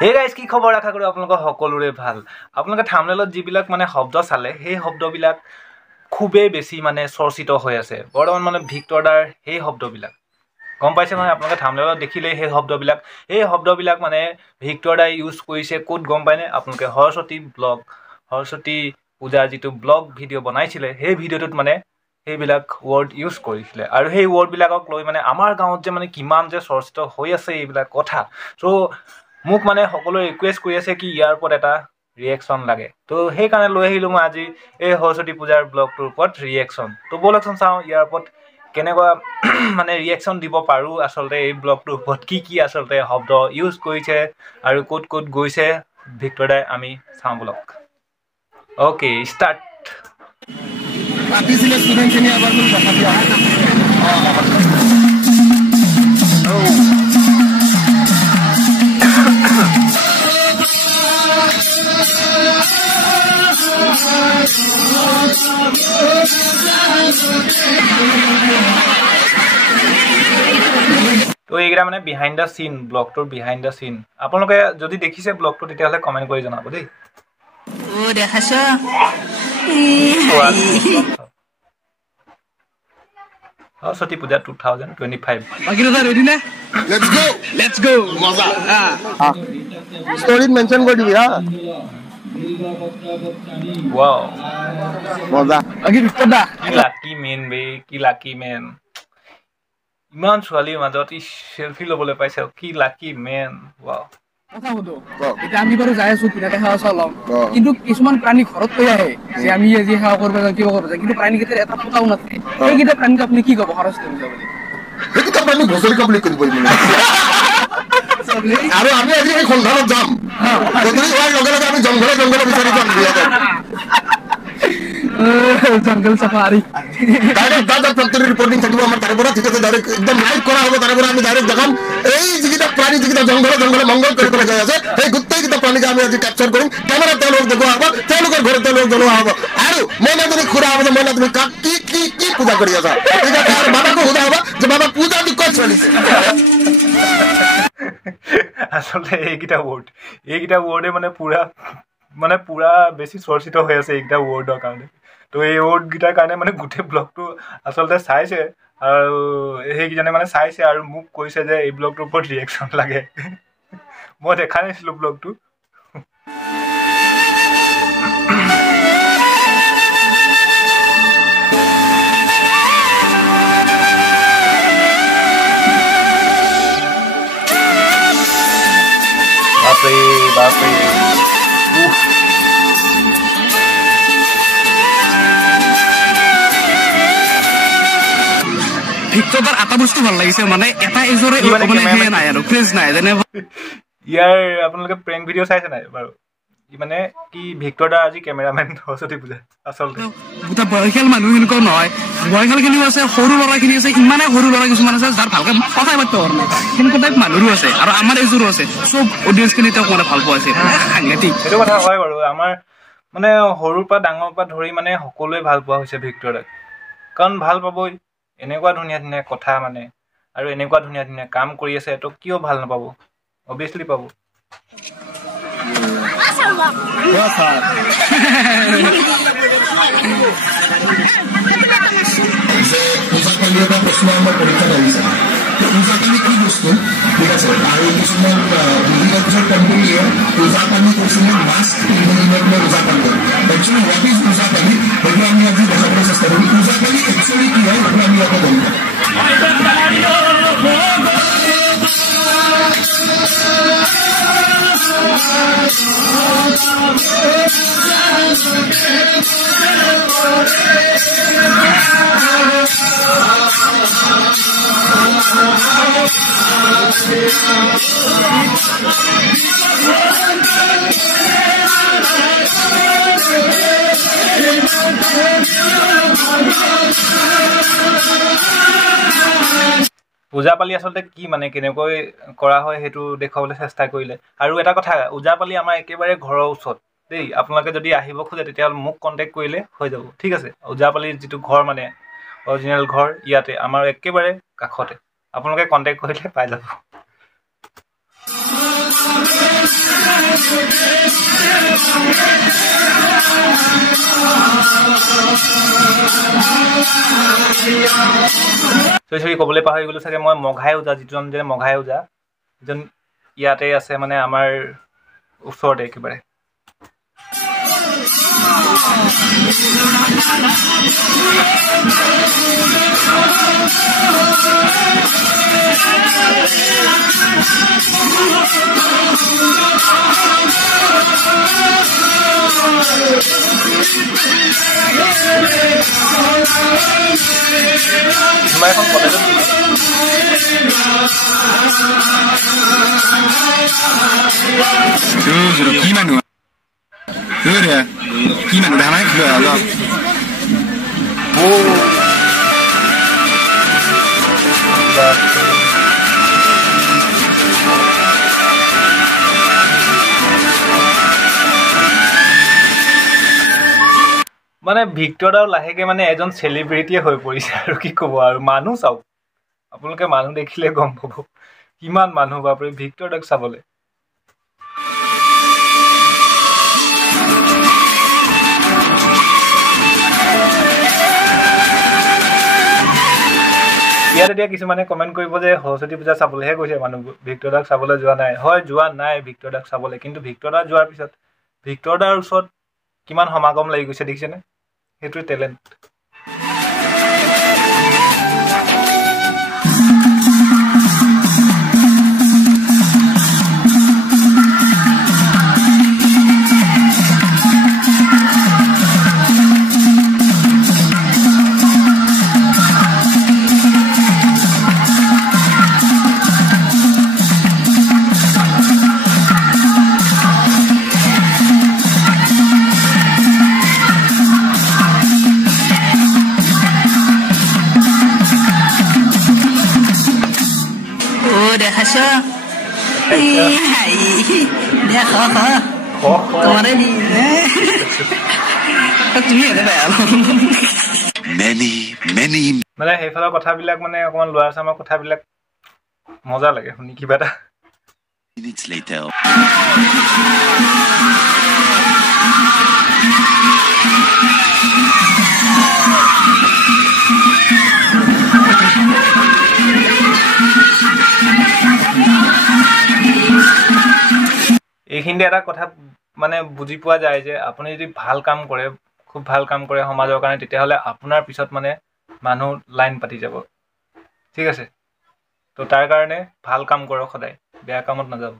hey guys কি খবৰ আশা কৰোঁ আপোনালোকৰ সকলোৰে ভাল আপোনালোকে থাম্বনেইলত যিবিলাক মানে শব্দ চালে সেই শব্দবিলাক খুবেই বেছি মানে চৰ্চিত হৈ আছে বৰ্তমান মানে ভিক্টৰ দাৰ সেই শব্দবিলাক গম পাইছে নহয় আপোনালোকে থাম্বনেইলত দেখিলে সেই শব্দবিলাক মানে ভিক্টৰ দাই ইউজ কৰিছে ক'ত গম পায়নে আপোনালোকে সৰস্বতী পূজাৰ যিটো ব্লগ ভিডিঅ' বনাইছিলে সেই ভিডিঅ'টোত মানে সেইবিলাক ৱৰ্ড ইউজ কৰিছিলে আৰু সেই ৱৰ্ডবিলাকক লৈ মানে আমাৰ গাঁৱত যে মানে কিমান যে চৰ্চিত হৈ আছে এইবিলাক কথা চ' মোক মানে সকলোৱে ৰিকুৱেষ্ট কৰি আছে কি ইয়াৰ ওপৰত এটা ৰিয়েকশ্যন লাগে তো সেইকাৰণে লৈ আহিলোঁ মই আজি এই সৰস্বতী পূজাৰ ব্লগটোৰ ওপৰত ৰিয়েকশ্যন তো ব'লকচোন চাওঁ ইয়াৰ ওপৰত কেনেকুৱা মানে ৰিয়েকশ্যন দিব পাৰোঁ আচলতে এই ব্লগটোৰ ওপৰত কি আচলতে শব্দ ইউজ কৰিছে আৰু ক'ত গৈছে ভিক্টৰ দাই আমি চাওঁ ব্লগ অ'কে ষ্টাৰ্ট তো এইকেইটা মানে বিহাইণ্ড দ্য চিন ব্লগটোৰ বিহাইণ্ড দ্য চিন আপোনালোকে যদি দেখিছে ব্লগটো তেতিয়াহ'লে কমেণ্ট কৰি জনাব দেই সৰস্বতী পূজা 2025 ষ্টৰিত মেনশ্যন কৰি দিবি হা ৱাও মজা কি লাকি মেন ইমান ছোৱালীৰ মাজত ই চেলফি ল'বলৈ পাইছে কি লাকি মেন ৱাও আমি বাৰু যাই আছো কিনা দেখা চলাম কিন্তু কিছুমান প্ৰাণী ঘৰত কৈ আহে যে আমি আজি সেৱা কৰিব যাওঁ কিবা কৰিব যাওঁ কিন্তু প্ৰাণীকেইটাৰ এটা পতাও নাথাকে সেইকেইটা প্ৰাণীক আপুনি কি ক'ব সৰস্বতী পূজা বুলি সেইকেইটা প্ৰাণী ঘোষণা কমপ্লিট কৰিব আৰু আমি আজি এই সন্ধানত যাম গধূলি হোৱাৰ লগে লগে আমি জংঘলে বিচাৰি যাম জংঘল চাফাৰী ৰিপৰ্টিং থাকিব আমাৰ তাৰে পৰা ঠিক আছে ডাইৰেক্ট একদম লাইভ কৰা হ'ব তাৰে পৰা আমি ডাইৰেক্ট দেখাম এই যিকেইটা প্ৰাণী যিকেইটা জংঘলে মংগল কৰি পেলাই গৈ আছে সেই গোটেইকেইটা প্ৰাণীকে আমি আজি কেপচাৰ কৰিম কেমেৰাত তেওঁলোকক দেখুওৱা হ'ব তেওঁলোকৰ ঘৰত তেওঁলোকক জনোৱা হ'ব আৰু মইনাজনীক খুৰা হ'ব যে মইনা তুমি কি পূজা কৰি আছা ঠিক আছে আৰু বাবাকো সোধা হ'ব যে বাবা পূজাটো ক'ত চলিছে আচলতে এইকেইটা ৱৰ্ডে মানে পুৰা বেছি চৰ্চিত হৈ আছে এইকেইটা ৱৰ্ডৰ কাৰণে তো এই ৱৰ্ডকেইটাৰ কাৰণে মানে গোটেই ব্লগটো আচলতে চাইছে আৰু সেইকেইজনে মানে চাইছে আৰু মোক কৈছে যে এই ব্লগটোৰ ওপৰত ৰিয়েকশ্যন লাগে মই দেখা নাছিলোঁ ব্লগটো বাপৰে ভিক্টৰ এটা বস্তু ভাল লাগিছে মানে এটা এজৰে নাই আৰু ক্ৰেজ নাই যেনে ইয়াৰ আপোনালোকে প্ৰেংক ভিডিঅ' চাইছে নাই বাৰু মানে কি ভিক্টৰ দা আজি কেমেৰামেন সৰস্বতী পূজা আচলতে গোটা বয়সীয়াল মানুহ এনেকুৱা নহয় বয়সীয়ালখিনিও আছে সৰু ল'ৰাখিনি আছে ইমানে সৰু ল'ৰা কিছুমান আছে যাৰ ভালকে কথাই পাতিব পৰা নাই সেনেকুৱা টাইপ মানুহো আছে আৰু আমাৰ এজৰো আছে চব অডিয়েঞ্চখিনি তেওঁক মানে ভাল পোৱা আছে সাংঘাতিক সেইটো কথা হয় বাৰু আমাৰ মানে সৰুৰ পৰা ডাঙৰৰ পৰা ধৰি মানে সকলোৱে ভাল পোৱা হৈছে ভিক্টৰ দাক কাৰণ ভাল পাবই এনেকুৱা ধুনীয়া কথা মানে আৰু এনেকুৱা ধুনীয়া কাম কৰি আছে তো কিয় ভাল নাপাব অভিয়াছলি পাব পূজাপালি কি বস্তু ঠিক আছে আৰু কিছুমান দুদিনৰ পিছত কম্পেনীয়ে পূজাপালি কৈছিলে মাস্ক পিন্ধি পূজাপালি একচুৱেলি হোৱাট ইজ পূজাপালি সেইটো আমি আজি দেখাবলৈ চেষ্টা কৰিম পূজাপালি একচুৱেলি কি হয় সেইটো আমি আকৌ গম ওজাপালি আচলতে কি মানে কেনেকৈ কৰা হয় সেইটো দেখাবলৈ চেষ্টা কৰিলে আৰু এটা কথা ওজাপালি আমাৰ একেবাৰে ঘৰৰ ওচৰত দেই আপোনালোকে যদি আহিব খোজে তেতিয়াহ'লে মোক কণ্টেক্ট কৰিলে হৈ যাব ঠিক আছে ওজাপালিৰ যিটো ঘৰ মানে অৰিজিনেল ঘৰ ইয়াতে আমাৰ একেবাৰে কাষতে আপোনালোকে কণ্টেক্ট কৰিলে পাই যাব চৰি ক'বলৈ পাহৰি গ'লোঁ চাগে মই মঘাই ওজা যিজন যে মঘাই ওজা যিজন ইয়াতে আছে মানে আমাৰ ওচৰতে একেবাৰে এখন কলেজত কি মানুহ কি মানুহ দেখা নাই অলপ মানে ভিক্টৰ দাও লাহেকে মানে এজন চেলিব্ৰিটিয়ে হৈ পৰিছে আৰু কি ক'ব আৰু মানুহ চাওক আপোনালোকে মানুহ দেখিলে গম পাব কিমান মানুহ বাপৰে ভিক্টৰ দাক চাবলৈ ইয়াত এতিয়া কিছুমানে কমেণ্ট কৰিব যে সৰস্বতী পূজা চাবলৈহে গৈছে মানুহবোৰ ভিক্টৰ দাক চাবলৈ যোৱা নাই হয় যোৱা নাই ভিক্টৰ দাক চাবলৈ কিন্তু ভিক্টৰ দা যোৱাৰ পিছত ভিক্টৰ দাৰ ওচৰত কিমান সমাগম লাগি গৈছে দেখিছেনে সেইটোৱে টেলেণ্ট দেখা মানে সেইফালৰ কথাবিলাক মানে অকমান ল'ৰা চামৰ কথাবিলাক মজা লাগে শুনি কিবা এটা এইখিনিতে এটা কথা মানে বুজি পোৱা যায় যে আপুনি যদি ভাল কাম কৰে খুব ভাল কাম কৰে সমাজৰ কাৰণে তেতিয়াহ'লে আপোনাৰ পিছত মানে মানুহ লাইন পাতি যাব ঠিক আছে তো তাৰ কাৰণে ভাল কাম কৰক সদায় বেয়া কামত নাযাব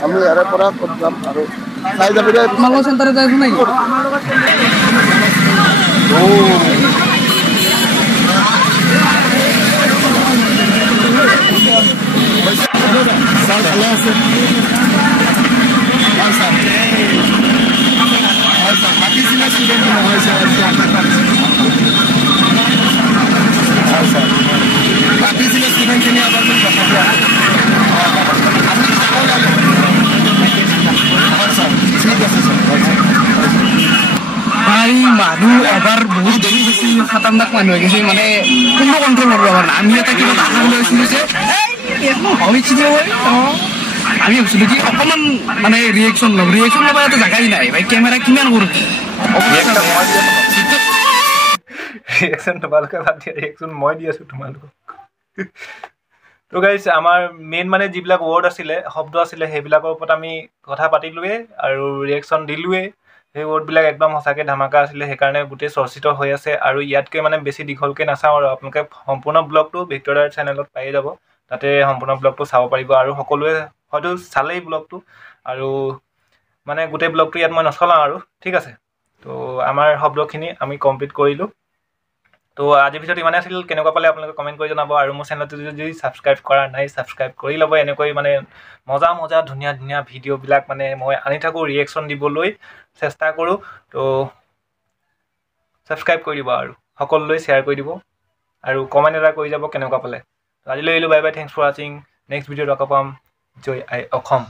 আমি ইয়াৰে পৰা ক'ত যাম আৰু চাই যাবি দে তোমালোকৰ চেণ্টাৰত যাই নেকি ছাৰ ভালে আছে মাতিছিলে ষ্টুডেণ্ট নহয় ছাৰ মাতিছিলে ষ্টুডেণ্টখিনি আবাৰ মানুহ এবাৰ বহুত দেৰি বেছি খাতাৰনাক মানুহ হৈ গৈছে মানে কোনো কণ্ট্ৰল কৰিব পৰা নাই আমি এটা কিবা আশা লৈছিলোঁ যে হৈছিল আমি ভাবিছিলোঁ কি অকণমান মানে ৰিয়েকশ্যন ল'ম ৰিয়েকশ্যন ল'ব এটা জেগাই নাই ভাই কেমেৰা কিমান কৰোঁ ৰিয়েকশ্যন তোমালোকে বাদ দিয়া ৰিয়েকশ্যন মই দি আছোঁ তোমালোকক তো গাইছ আমাৰ মেইন মানে যিবিলাক ৱৰ্ড আছিলে শব্দ আছিলে সেইবিলাকৰ ওপৰত আমি কথা পাতিলোঁৱে আৰু ৰিয়েকশ্যন দিলোঁৱে সেই ৱৰ্ডবিলাক একদম সঁচাকৈ ধামাকা আছিলে সেইকাৰণে গোটেই চৰ্চিত হৈ আছে আৰু ইয়াতকৈ মানে বেছি দীঘলকৈ নাচাওঁ আৰু আপোনালোকে সম্পূৰ্ণ ব্লগটো ভিক্টৰ দাৰ চেনেলত পাই যাব তাতে সম্পূৰ্ণ ব্লগটো চাব পাৰিব আৰু সকলোৱে হয়তো চালেই ব্লগটো আৰু মানে গোটেই ব্লগটো ইয়াত মই নচলাওঁ আৰু ঠিক আছে তো আমাৰ শব্দখিনি আমি কমপ্লিট কৰিলোঁ তো আজিৰ ভিডিঅ'টো ইমানে আছিল কেনেকুৱা পালে আপোনালোকে কমেণ্ট কৰি জনাব আৰু মোৰ চেনেলটো যদি ছাবস্ক্ৰাইব কৰা নাই ছাবস্ক্ৰাইব কৰি ল'ব এনেকৈ মানে মজা মজা ধুনীয়া ধুনীয়া ভিডিঅ'বিলাক মানে মই আনি থাকোঁ ৰিয়েকশ্যন দিবলৈ চেষ্টা কৰোঁ তো ছাবস্ক্ৰাইব কৰি দিব আৰু সকলোলৈ শ্বেয়াৰ কৰি দিব আৰু কমেণ্ট এটা কৰি যাব কেনেকুৱা পালে আজিলৈ এৰিলোঁ বাই বাই থেংকছ ফৰ ৱাচিং নেক্সট ভিডিঅ'ত আকৌ পাম জয় আই অসম